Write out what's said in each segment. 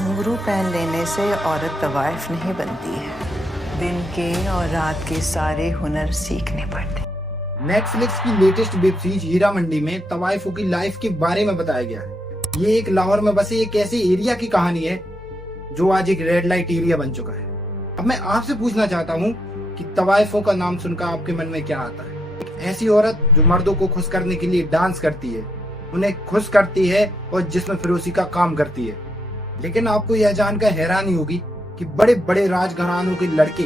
घुंघरू पहन लेने से औरत तवाइफ नहीं बनती है। दिन के और रात के सारे हुनर सीखने पड़ते। नेटफ्लिक्स की latest web series Heera Mandi में तवाइफों की लाइफ के बारे में बताया गया है। ये एक लाहौर में बसे एक ऐसे एरिया की कहानी है जो आज एक रेड लाइट एरिया बन चुका है। अब मैं आपसे पूछना चाहता हूँ कि तवाइफों का नाम सुनकर आपके मन में क्या आता है? एक ऐसी औरत जो मर्दों को खुश करने के लिए डांस करती है, उन्हें खुश करती है और जिस्म फिरोशी का काम करती है। लेकिन आपको यह जानकर हैरानी होगी कि बड़े बड़े राजघरानों के लड़के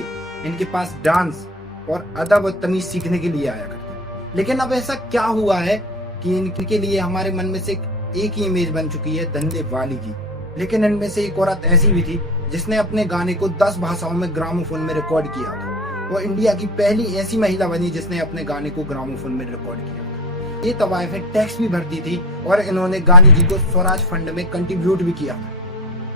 इनके पास डांस और अदब और तमीज सीखने के लिए आया करते हैं। लेकिन अब ऐसा क्या हुआ है कि इनके लिए हमारे मन में से एक ही इमेज बन चुकी है धंधे वाली की। लेकिन इनमें से एक औरत ऐसी भी थी जिसने अपने गाने को 10 भाषाओं में ग्रामोफोन में रिकॉर्ड किया था। वो इंडिया की पहली ऐसी महिला बनी जिसने अपने गाने को ग्रामोफोन में रिकॉर्ड किया। ये तवाइफें टैक्स भी भरती थी और इन्होंने गांधी जी को स्वराज फंड में कंट्रीब्यूट भी किया था।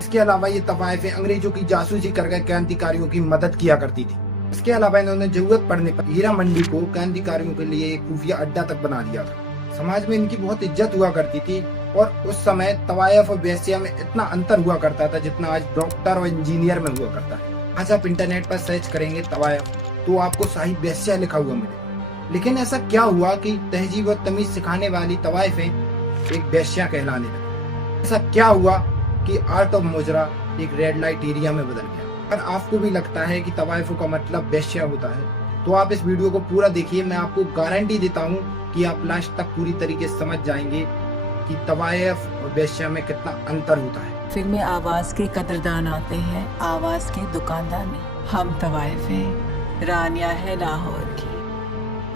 इसके अलावा ये तवाइफें अंग्रेजों की जासूसी करके क्रांतिकारियों की मदद किया करती थी। इसके अलावा इन्होंने जरूरत पड़ने पर हीरा मंडी को क्रांतिकारियों के लिए एक खुफिया अड्डा तक बना दिया था। समाज में इनकी बहुत इज्जत हुआ करती थी और उस समय तवाइफ और वेश्या में इतना अंतर हुआ करता था जितना आज डॉक्टर और इंजीनियर में हुआ करता है। आज आप इंटरनेट पर सर्च करेंगे तवाइफ तो आपको शाही वेश्या लिखा हुआ मिले। लेकिन ऐसा क्या हुआ कि तहजीब और तमीज सिखाने वाली तवाइफें एक वेश्या कहलाने लगी? ऐसा क्या हुआ कि आर्ट ऑफ मुजरा एक रेड लाइट एरिया में बदल गया? अगर आपको भी लगता है कि तवाइफों का मतलब वेश्या होता है तो आप इस वीडियो को पूरा देखिए। मैं आपको गारंटी देता हूँ कि आप लास्ट तक पूरी तरीके से समझ जाएंगे कि तवाइफ और वेश्या में कितना अंतर होता है। फिल्में आवाज के कदरदान आते हैं, आवाज के दुकानदार नहीं। हम तवाइफ हैं, रानिया है लाहौर की।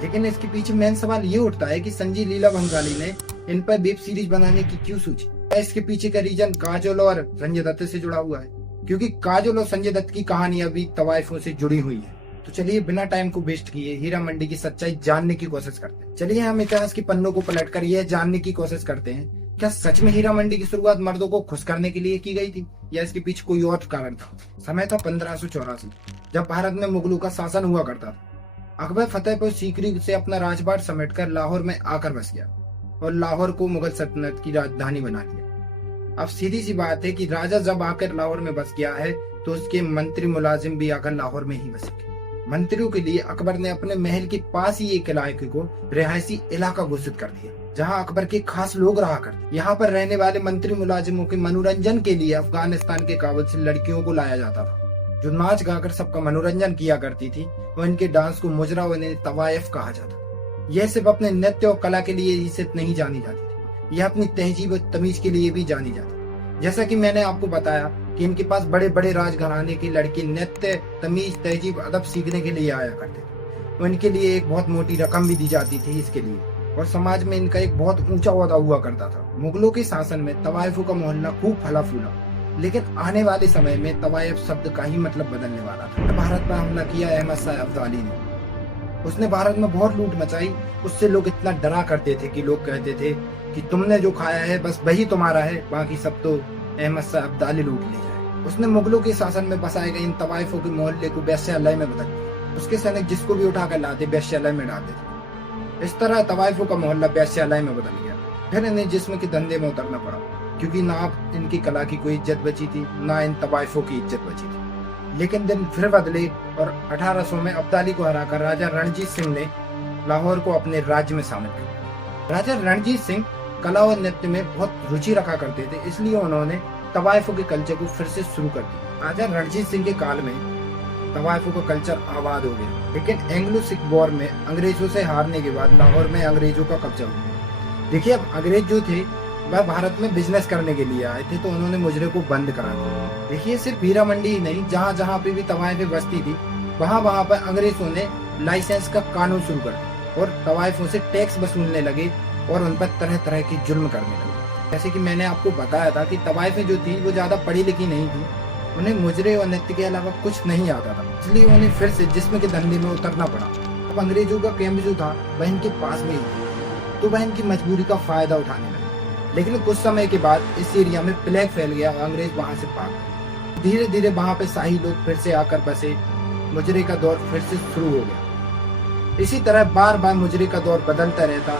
लेकिन इसके पीछे मेन सवाल ये उठता है कि संजय लीला भंसाली ने इन पर वेब सीरीज बनाने की क्यों सोची? इसके पीछे का रीजन काजोल और संजय दत्त से जुड़ा हुआ है, क्योंकि काजोल और संजय दत्त की कहानी अभी तवाइफों से जुड़ी हुई है। तो चलिए बिना टाइम को वेस्ट किए हीरा मंडी की सच्चाई जानने की कोशिश करते हैं। चलिए हम इतिहास के पन्नों को पलटकर यह जानने की कोशिश करते हैं, क्या सच में हीरा मंडी की शुरुआत मर्दों को खुश करने के लिए की गई थी या इसके पीछे कोई और कारण था? समय था 1584, जब भारत में मुगलों का शासन हुआ करता था। अकबर फतेहपुर सीकरी से अपना राजपाट समेटकर लाहौर में आकर बस गया और लाहौर को मुगल सल्तनत की राजधानी बना लिया। अब सीधी सी बात है कि राजा जब आकर लाहौर में बस गया है तो उसके मंत्री मुलाजिम भी आकर लाहौर में ही बसेंगे। मंत्रियों के लिए अकबर ने अपने महल के पास ही एक इलाके को रिहायशी इलाका घोषित कर दिया जहां अकबर के खास लोग रहा करते। यहाँ पर रहने वाले मंत्री मुलाजिमों के मनोरंजन के लिए अफगानिस्तान के काबुल से लड़कियों को लाया जाता था जो नाच गाकर सबका मनोरंजन किया करती थी और इनके डांस को मुजरा और इन्हें तवाइफ कहा जाता। यह सिर्फ अपने नृत्य और कला के लिए ही सिर्फ नहीं जानी जाती थी, यह अपनी तहजीब और तमीज के लिए भी जानी जाती। जैसा कि मैंने आपको बताया कि इनके पास बड़े बड़े राजघराने के लड़के नृत्य तमीज तहजीब अदब सीखने के लिए आया करते थे और इनके लिए एक बहुत मोटी रकम भी दी जाती थी इसके लिए, और समाज में इनका एक बहुत ऊंचा ओहदा हुआ करता था। मुगलों के शासन में तवाइफों का मोहल्ला खूब फला फूला, लेकिन आने वाले समय में तवाइफ शब्द का ही मतलब बदलने वाला था। भारत पर हमला किया अहमद शाह अब्दाली ने, उसने भारत में बहुत लूट मचाई। उससे लोग इतना डरा करते थे कि लोग कहते थे कि तुमने जो खाया है बस वही तुम्हारा है, बाकी सब तो अहमद शाह अब्दाली लूट ले जाए। उसने मुगलों के शासन में बसाए गए इन तवाइफों के मोहल्ले को वेश्यालय में बदल दिया। उसके सैनिक जिसको भी उठाकर लाते वेश्यालय में डालते थे। इस तरह तवाइफों का मोहल्ला वेश्यालय में बदल गया। फिर इन्हें जिस्म के धंधे में उतरना पड़ा, क्योंकि ना इनकी कला की कोई इज्जत बची थी ना इन तवाइफों की इज्जत बची थी। लेकिन दिन फिर बदले और 1800 में अब्दाली को हराकर राजा रणजीत सिंह ने लाहौर को अपने राज्य में शामिल किया। राजा रणजीत सिंह कला और नृत्य में बहुत रुचि रखा करते थे, इसलिए उन्होंने तवाइफों के कल्चर को फिर से शुरू कर दिया। राजा रणजीत सिंह के काल में तवाइफों का कल्चर आबाद हो गया, लेकिन एंग्लो सिख वॉर में अंग्रेजों से हारने के बाद लाहौर में अंग्रेजों का कब्जा हो गया। देखिए, अब अंग्रेज जो थे वह भारत में बिजनेस करने के लिए आए थे, तो उन्होंने मुजरे को बंद करा दिया। देखिए, सिर्फ हीरा मंडी ही नहीं, जहाँ जहाँ पे भी तवाइफें बसती थी वहाँ पर अंग्रेजों ने लाइसेंस का कानून शुरू कर दिया और तवाइफों से टैक्स वसूलने लगे और उन पर तरह तरह की जुल्म करने लगे। जैसे कि मैंने आपको बताया था कि तवाइफें जो थी वो ज्यादा पढ़ी लिखी नहीं थी, उन्हें मुजरे और नृत्य के अलावा कुछ नहीं आता था, इसलिए उन्हें फिर से जिस्म के धंधे में उतरना पड़ा। अब अंग्रेजों का कैंप जो था वह इनके पास में ही था, तो वह इनकी मजबूरी का फायदा उठाने लगे। लेकिन कुछ समय के बाद इस एरिया में प्लेग फैल गया, अंग्रेज वहां से भाग गए। धीरे धीरे वहां पे शाही लोग फिर से आकर बसे, मुजरे का दौर फिर से शुरू हो गया। इसी तरह बार बार मुजरे का दौर बदलता रहता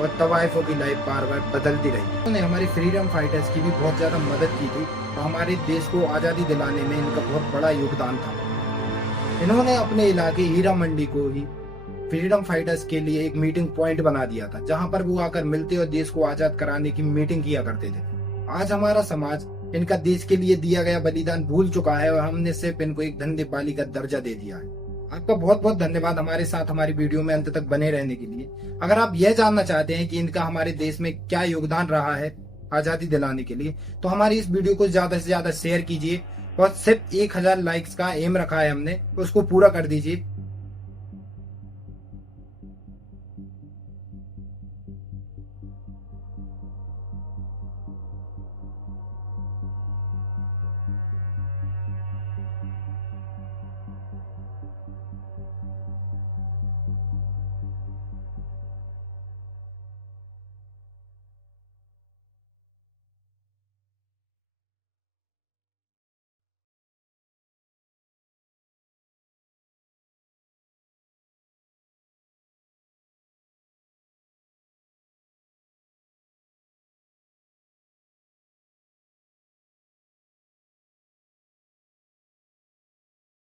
और तवाइफों की लाइफ बार बार बदलती रही। उन्होंने हमारे फ्रीडम फाइटर्स की भी बहुत ज्यादा मदद की थी तो हमारे देश को आज़ादी दिलाने में इनका बहुत बड़ा योगदान था। इन्होंने अपने इलाके हीरा मंडी को ही फ्रीडम फाइटर्स के लिए एक मीटिंग पॉइंट बना दिया था, जहां पर वो आकर मिलते और देश को आजाद कराने की मीटिंग किया करते थे। आज हमारा समाज इनका देश के लिए दिया गया बलिदान भूल चुका है और हमने सिर्फ इनको एक धन्य बाली का दर्जा दे दिया है। आपका बहुत बहुत धन्यवाद हमारे साथ हमारी वीडियो में अंत तक बने रहने के लिए। अगर आप यह जानना चाहते हैं कि इनका हमारे देश में क्या योगदान रहा है आजादी दिलाने के लिए, तो हमारी इस वीडियो को ज्यादा से ज्यादा शेयर कीजिए और सिर्फ 1000 लाइक्स का एम रखा है हमने, उसको पूरा कर दीजिए।